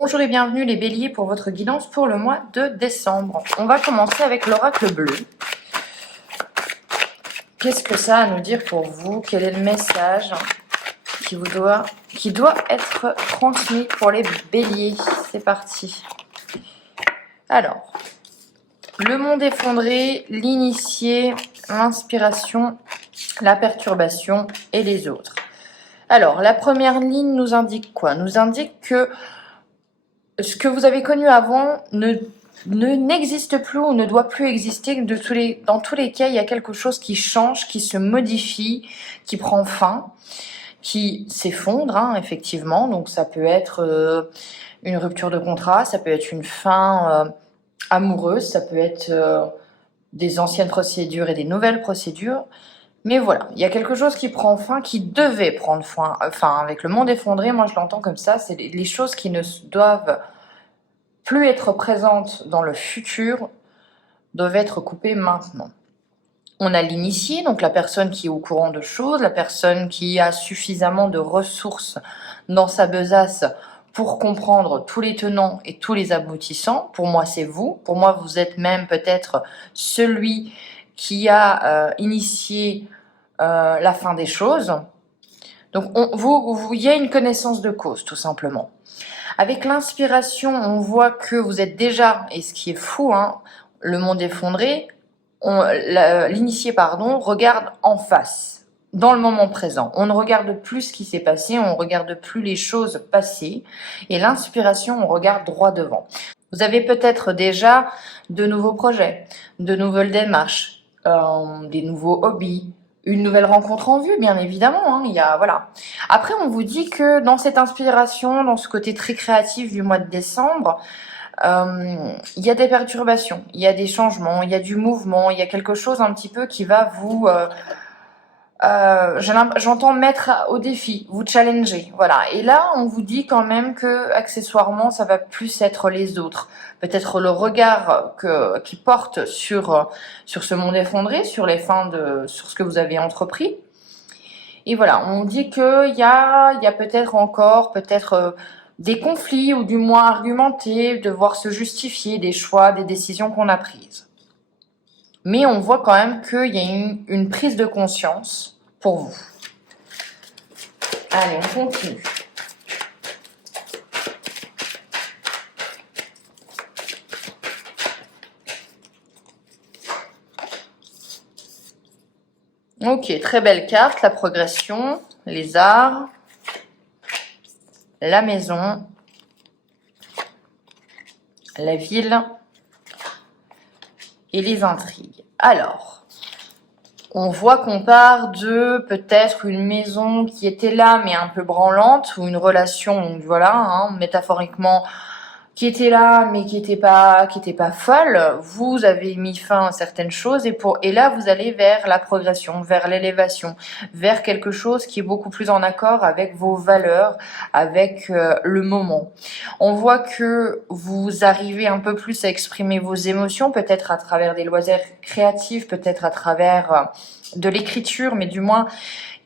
Bonjour et bienvenue les béliers pour votre guidance pour le mois de décembre. On va commencer avec l'oracle bleu. Qu'est-ce que ça a à nous dire pour vous? Quel est le message qui doit être transmis pour les béliers? C'est parti. Alors, le monde effondré, l'initié, l'inspiration, la perturbation et les autres. Alors, la première ligne nous indique quoi? Nous indique que ce que vous avez connu avant n'existe plus ou ne doit plus exister. Dans tous les cas, il y a quelque chose qui change, qui se modifie, qui prend fin, qui s'effondre, effectivement. Donc ça peut être une rupture de contrat, ça peut être une fin amoureuse, ça peut être des anciennes procédures et des nouvelles procédures. Mais voilà, il y a quelque chose qui prend fin, qui devait prendre fin. Enfin, avec le monde effondré, moi je l'entends comme ça, c'est les choses qui ne doivent plus être présentes dans le futur, doivent être coupées maintenant. On a l'initié, donc la personne qui est au courant de choses, la personne qui a suffisamment de ressources dans sa besace pour comprendre tous les tenants et tous les aboutissants. Pour moi, c'est vous. Pour moi, vous êtes même peut-être celui qui a initié la fin des choses. Donc, il y a une connaissance de cause, tout simplement. Avec l'inspiration, on voit que vous êtes déjà, et ce qui est fou, le monde effondré, l'initié, regarde en face, dans le moment présent. On ne regarde plus ce qui s'est passé, on ne regarde plus les choses passées. Et l'inspiration, on regarde droit devant. Vous avez peut-être déjà de nouveaux projets, de nouvelles démarches, des nouveaux hobbies, une nouvelle rencontre en vue, bien évidemment. Voilà. Après, on vous dit que dans cette inspiration, dans ce côté très créatif du mois de décembre, il y a des perturbations, il y a des changements, il y a du mouvement, il y a quelque chose un petit peu qui va vous... j'entends mettre au défi, vous challenger, voilà. Et là, on vous dit quand même que accessoirement, ça va plus être les autres. Peut-être le regard qui porte sur ce monde effondré, sur ce que vous avez entrepris. Et voilà, on dit qu'il y a peut-être encore, des conflits ou du moins argumentés, devoir se justifier des choix, des décisions qu'on a prises. Mais on voit quand même qu'il y a une prise de conscience pour vous. Allez, on continue. Ok, très belle carte, la progression, les arts, la maison, la ville et les intrigues. Alors, on voit qu'on part de peut-être une maison qui était là mais un peu branlante, ou une relation, voilà, métaphoriquement, qui était là mais qui était pas folle. Vous avez mis fin à certaines choses et là vous allez vers la progression, vers l'élévation, vers quelque chose qui est beaucoup plus en accord avec vos valeurs, avec le moment. On voit que vous arrivez un peu plus à exprimer vos émotions, peut-être à travers des loisirs créatifs, peut-être à travers de l'écriture, mais du moins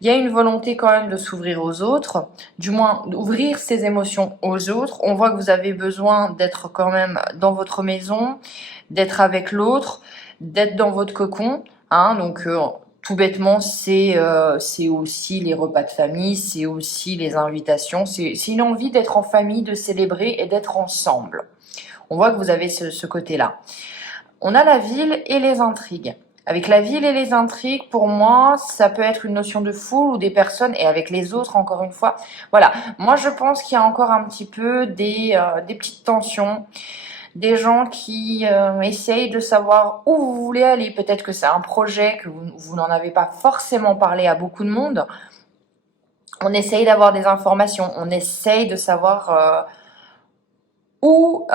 il y a une volonté quand même de s'ouvrir aux autres, du moins d'ouvrir ses émotions aux autres. On voit que vous avez besoin d'être quand même dans votre maison, d'être avec l'autre, d'être dans votre cocon. Donc tout bêtement, c'est aussi les repas de famille, c'est aussi les invitations, c'est une envie d'être en famille, de célébrer et d'être ensemble. On voit que vous avez ce côté-là. On a la ville et les intrigues. Avec la ville et les intrigues, pour moi, ça peut être une notion de foule ou des personnes, et avec les autres, encore une fois. Voilà, moi je pense qu'il y a encore un petit peu des petites tensions, des gens qui essayent de savoir où vous voulez aller. Peut-être que c'est un projet, que vous n'en avez pas forcément parlé à beaucoup de monde. On essaye d'avoir des informations, on essaye de savoir où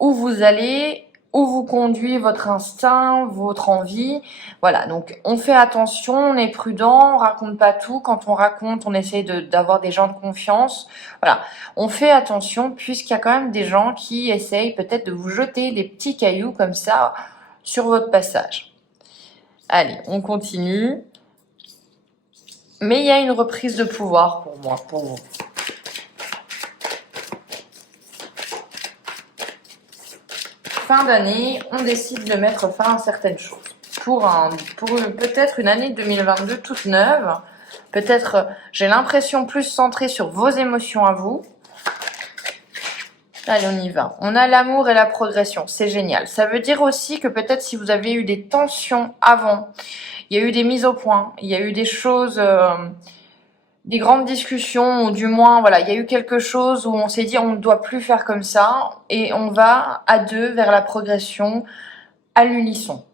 vous allez, où vous conduit votre instinct, votre envie. Voilà, donc on fait attention, on est prudent, on raconte pas tout. Quand on raconte, on essaie d'avoir des gens de confiance. Voilà, on fait attention puisqu'il y a quand même des gens qui essayent peut-être de vous jeter des petits cailloux comme ça sur votre passage. Allez, on continue. Mais il y a une reprise de pouvoir pour moi, pour vous. fin d'année, on décide de mettre fin à certaines choses. Pour peut-être une année 2022 toute neuve, peut-être, j'ai l'impression, plus centrée sur vos émotions à vous. Allez, on y va. On a l'amour et la progression, c'est génial. Ça veut dire aussi que peut-être si vous avez eu des tensions avant, il y a eu des mises au point, il y a eu des choses, des grandes discussions, ou du moins, voilà, il y a eu quelque chose où on s'est dit on ne doit plus faire comme ça, et on va à deux vers la progression à l'unisson.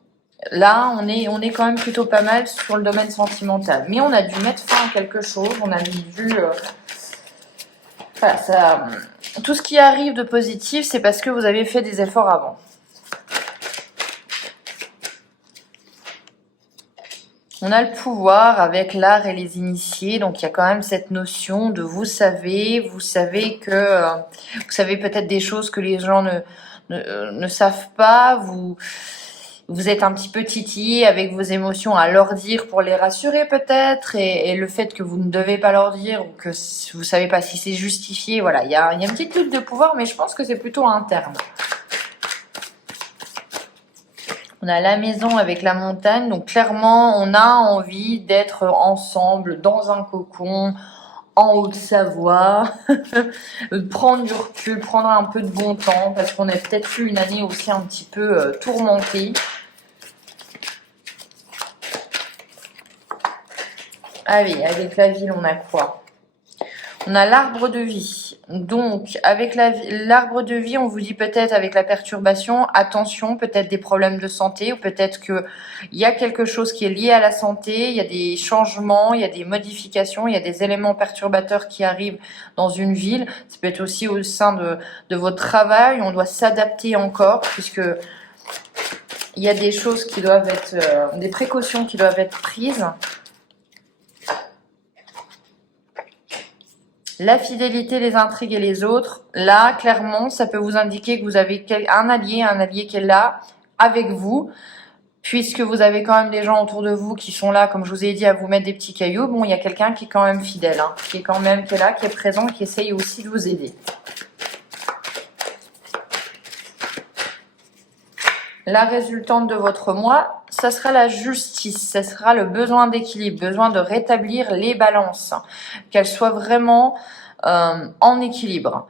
Là, on est quand même plutôt pas mal sur le domaine sentimental. Mais on a dû mettre fin à quelque chose, on a dû... voilà, ça, tout ce qui arrive de positif, c'est parce que vous avez fait des efforts avant. On a le pouvoir avec l'art et les initiés, donc il y a quand même cette notion de vous savez que vous savez peut-être des choses que les gens ne savent pas, vous êtes un petit peu titillé avec vos émotions à leur dire pour les rassurer peut-être, et le fait que vous ne devez pas leur dire, ou que vous savez pas si c'est justifié, voilà, il y a une petite lutte de pouvoir, mais je pense que c'est plutôt interne. On a la maison avec la montagne, donc clairement on a envie d'être ensemble dans un cocon, en Haute-Savoie, prendre du recul, prendre un peu de bon temps, parce qu'on a peut-être eu une année aussi un petit peu tourmentée. Allez, avec la ville, on a quoi? On a l'arbre de vie. Donc, avec l'arbre de vie, on vous dit peut-être avec la perturbation, attention, peut-être des problèmes de santé, ou peut-être qu'il y a quelque chose qui est lié à la santé, il y a des changements, il y a des modifications, il y a des éléments perturbateurs qui arrivent dans une ville. Ça peut être aussi au sein de votre travail, on doit s'adapter encore, puisque il y a des choses qui doivent être, des précautions qui doivent être prises. La fidélité, les intrigues et les autres, là, clairement, ça peut vous indiquer que vous avez un allié qui est là avec vous, puisque vous avez quand même des gens autour de vous qui sont là, comme je vous ai dit, à vous mettre des petits cailloux. Bon, il y a quelqu'un qui est quand même fidèle, hein, qui est là, qui est présent, qui essaye aussi de vous aider. La résultante de votre mois, ça sera la justice, ça sera le besoin d'équilibre, besoin de rétablir les balances, qu'elles soient vraiment en équilibre.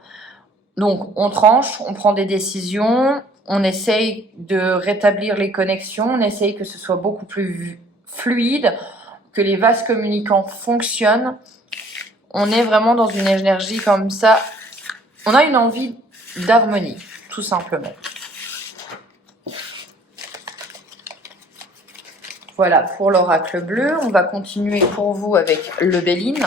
Donc, on tranche, on prend des décisions, on essaye de rétablir les connexions, on essaye que ce soit beaucoup plus fluide, que les vases communicants fonctionnent. On est vraiment dans une énergie comme ça. On a une envie d'harmonie, tout simplement. Voilà pour l'oracle bleu. On va continuer pour vous avec le Béline.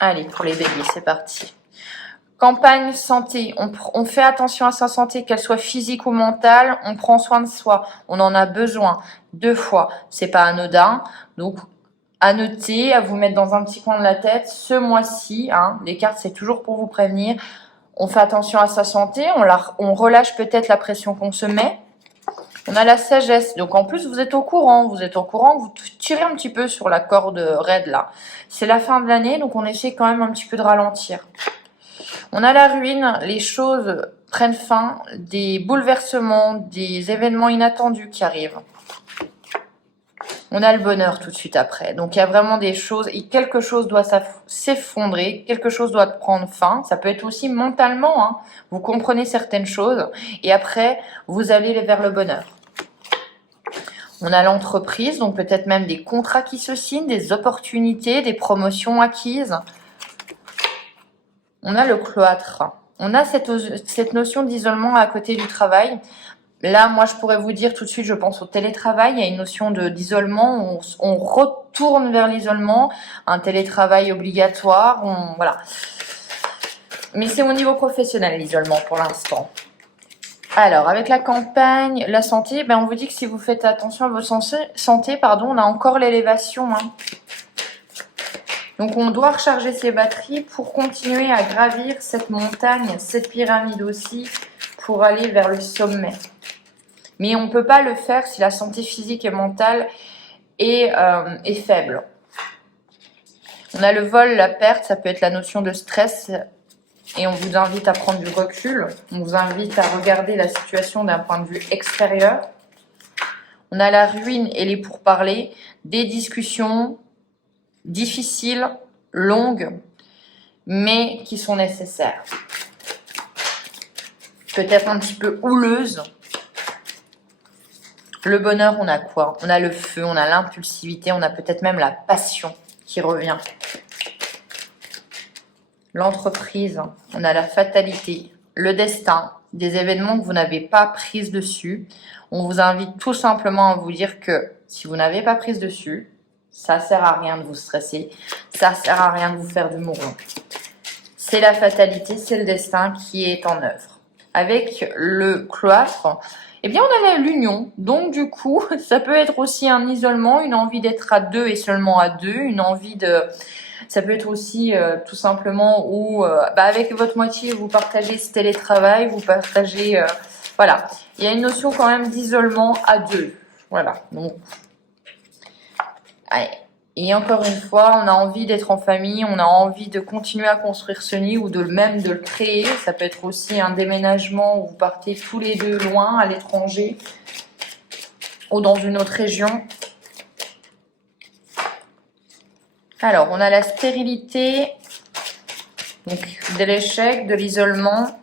Allez, pour les béliers, c'est parti. Campagne santé, on fait attention à sa santé, qu'elle soit physique ou mentale, on prend soin de soi, on en a besoin 2 fois, c'est pas anodin, donc à noter, à vous mettre dans un petit coin de la tête, ce mois-ci, hein, les cartes c'est toujours pour vous prévenir, on fait attention à sa santé, on relâche peut-être la pression qu'on se met, on a la sagesse, donc en plus vous êtes au courant, vous tirez un petit peu sur la corde raide là, c'est la fin de l'année, donc on essaie quand même un petit peu de ralentir. On a la ruine, les choses prennent fin, des bouleversements, des événements inattendus qui arrivent. On a le bonheur tout de suite après. Donc il y a vraiment des choses, et quelque chose doit s'effondrer, quelque chose doit prendre fin. Ça peut être aussi mentalement, hein. Vous comprenez certaines choses et après vous allez vers le bonheur. On a l'entreprise, donc peut-être même des contrats qui se signent, des opportunités, des promotions acquises. On a le cloître. On a cette notion d'isolement à côté du travail. Là, moi, je pourrais vous dire tout de suite, je pense au télétravail. Il y a une notion d'isolement. On retourne vers l'isolement. Un télétravail obligatoire. Voilà. Mais c'est au niveau professionnel, l'isolement, pour l'instant. Alors, avec la campagne, la santé, on vous dit que si vous faites attention à votre santé, on a encore l'élévation, hein. Donc, on doit recharger ses batteries pour continuer à gravir cette montagne, cette pyramide aussi, pour aller vers le sommet. Mais on ne peut pas le faire si la santé physique et mentale est faible. On a le vol, la perte, ça peut être la notion de stress. Et on vous invite à prendre du recul. On vous invite à regarder la situation d'un point de vue extérieur. On a la ruine et les pourparlers. Des discussions difficiles, longues, mais qui sont nécessaires. Peut-être un petit peu houleuses. Le bonheur, on a quoi? On a le feu, on a l'impulsivité, on a peut-être même la passion qui revient. L'entreprise, on a la fatalité, le destin, des événements que vous n'avez pas prise dessus. On vous invite tout simplement à vous dire que si vous n'avez pas prise dessus, ça sert à rien de vous stresser, ça sert à rien de vous faire du mourant. C'est la fatalité, c'est le destin qui est en œuvre. Avec le cloître, eh bien on a l'union. Donc du coup, ça peut être aussi un isolement, une envie d'être à deux et seulement à deux, une envie de... Ça peut être aussi tout simplement où avec votre moitié vous partagez ce télétravail, vous partagez... voilà, il y a une notion quand même d'isolement à deux. Voilà, donc... Allez. Et encore une fois, on a envie d'être en famille, on a envie de continuer à construire ce nid ou de même de le créer. Ça peut être aussi un déménagement où vous partez tous les deux loin, à l'étranger ou dans une autre région. Alors, on a la stérilité, donc de l'échec, de l'isolement.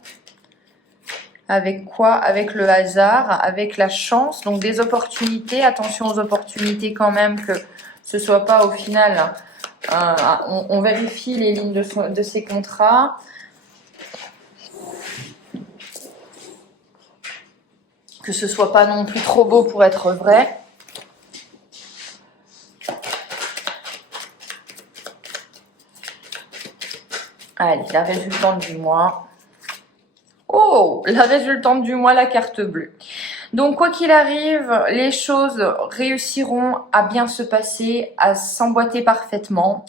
Avec quoi? Avec le hasard, avec la chance, donc des opportunités. Attention aux opportunités quand même, que ce soit pas au final... on vérifie les lignes de ces contrats. Que ce soit pas non plus trop beau pour être vrai. Allez, la résultante du mois. Oh, la résultante du mois, la carte bleue. Donc, quoi qu'il arrive, les choses réussiront à bien se passer, à s'emboîter parfaitement.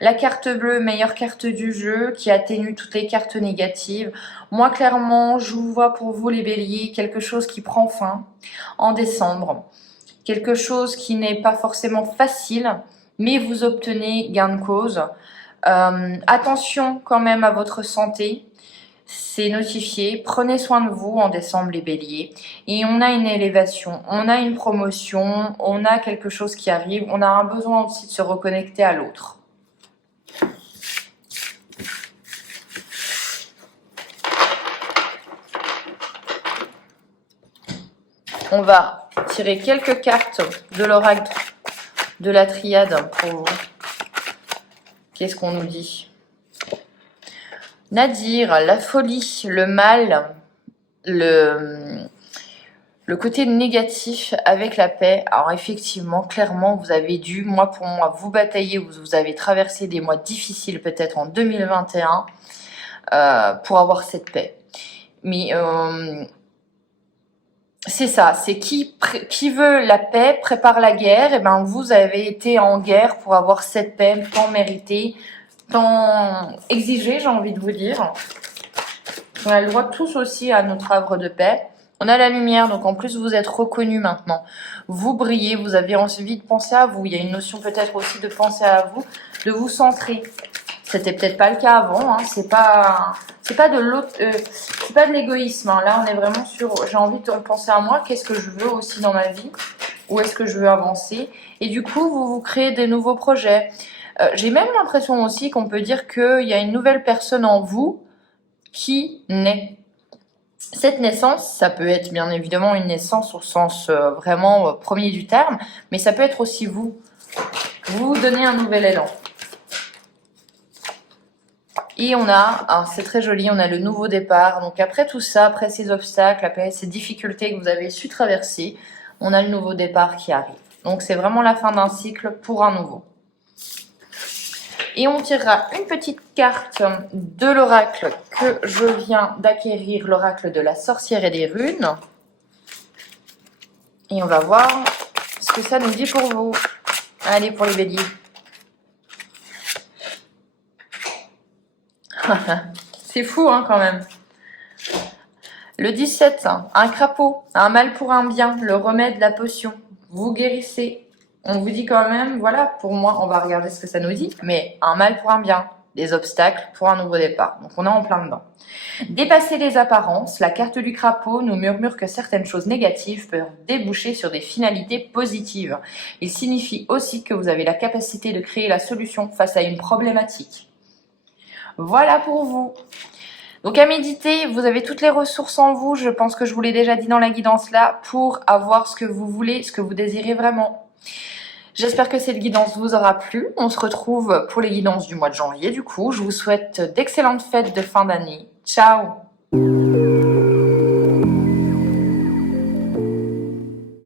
La carte bleue, meilleure carte du jeu, qui atténue toutes les cartes négatives. Moi, clairement, je vous vois pour vous, les béliers, quelque chose qui prend fin en décembre. Quelque chose qui n'est pas forcément facile, mais vous obtenez gain de cause. Attention quand même à votre santé. C'est notifié, prenez soin de vous en décembre les béliers, et on a une élévation, on a une promotion, on a quelque chose qui arrive, on a un besoin aussi de se reconnecter à l'autre. On va tirer quelques cartes de l'oracle de la triade pour vous. Qu'est-ce qu'on nous dit ? Nadir, la folie, le mal, le côté négatif avec la paix. Alors effectivement, clairement, vous avez dû, pour moi, vous batailler, vous avez traversé des mois difficiles peut-être en 2021 pour avoir cette paix. Mais c'est ça, c'est qui veut la paix prépare la guerre. Et ben vous avez été en guerre pour avoir cette paix tant méritée, tant exigée, j'ai envie de vous dire. On a le droit tous aussi à notre havre de paix. On a la lumière, donc en plus vous êtes reconnus maintenant. Vous brillez, vous avez envie de penser à vous. Il y a une notion peut-être aussi de penser à vous, de vous centrer. C'était peut-être pas le cas avant. C'est pas de l'égoïsme. Là, on est vraiment sur. J'ai envie de penser à moi. Qu'est-ce que je veux aussi dans ma vie? Où est-ce que je veux avancer? Et du coup, vous créez des nouveaux projets. J'ai même l'impression aussi qu'on peut dire qu'il y a une nouvelle personne en vous qui naît. Cette naissance, ça peut être bien évidemment une naissance au sens vraiment premier du terme, mais ça peut être aussi vous. Vous donnez un nouvel élan. Et on a, c'est très joli, on a le nouveau départ. Donc après tout ça, après ces obstacles, après ces difficultés que vous avez su traverser, on a le nouveau départ qui arrive. Donc c'est vraiment la fin d'un cycle pour un nouveau. Et on tirera une petite carte de l'oracle que je viens d'acquérir, l'oracle de la sorcière et des runes. Et on va voir ce que ça nous dit pour vous. Allez, pour les béliers. C'est fou, quand même. Le 17, un crapaud, un mal pour un bien, le remède, la potion. Vous guérissez. On vous dit quand même, voilà, pour moi, on va regarder ce que ça nous dit, mais un mal pour un bien, des obstacles pour un nouveau départ. Donc on est en plein dedans. Dépasser les apparences, la carte du crapaud nous murmure que certaines choses négatives peuvent déboucher sur des finalités positives. Il signifie aussi que vous avez la capacité de créer la solution face à une problématique. Voilà pour vous. Donc à méditer, vous avez toutes les ressources en vous, je pense que je vous l'ai déjà dit dans la guidance là, pour avoir ce que vous voulez, ce que vous désirez vraiment. J'espère que cette guidance vous aura plu. On se retrouve pour les guidances du mois de janvier du coup. Je vous souhaite d'excellentes fêtes de fin d'année. Ciao!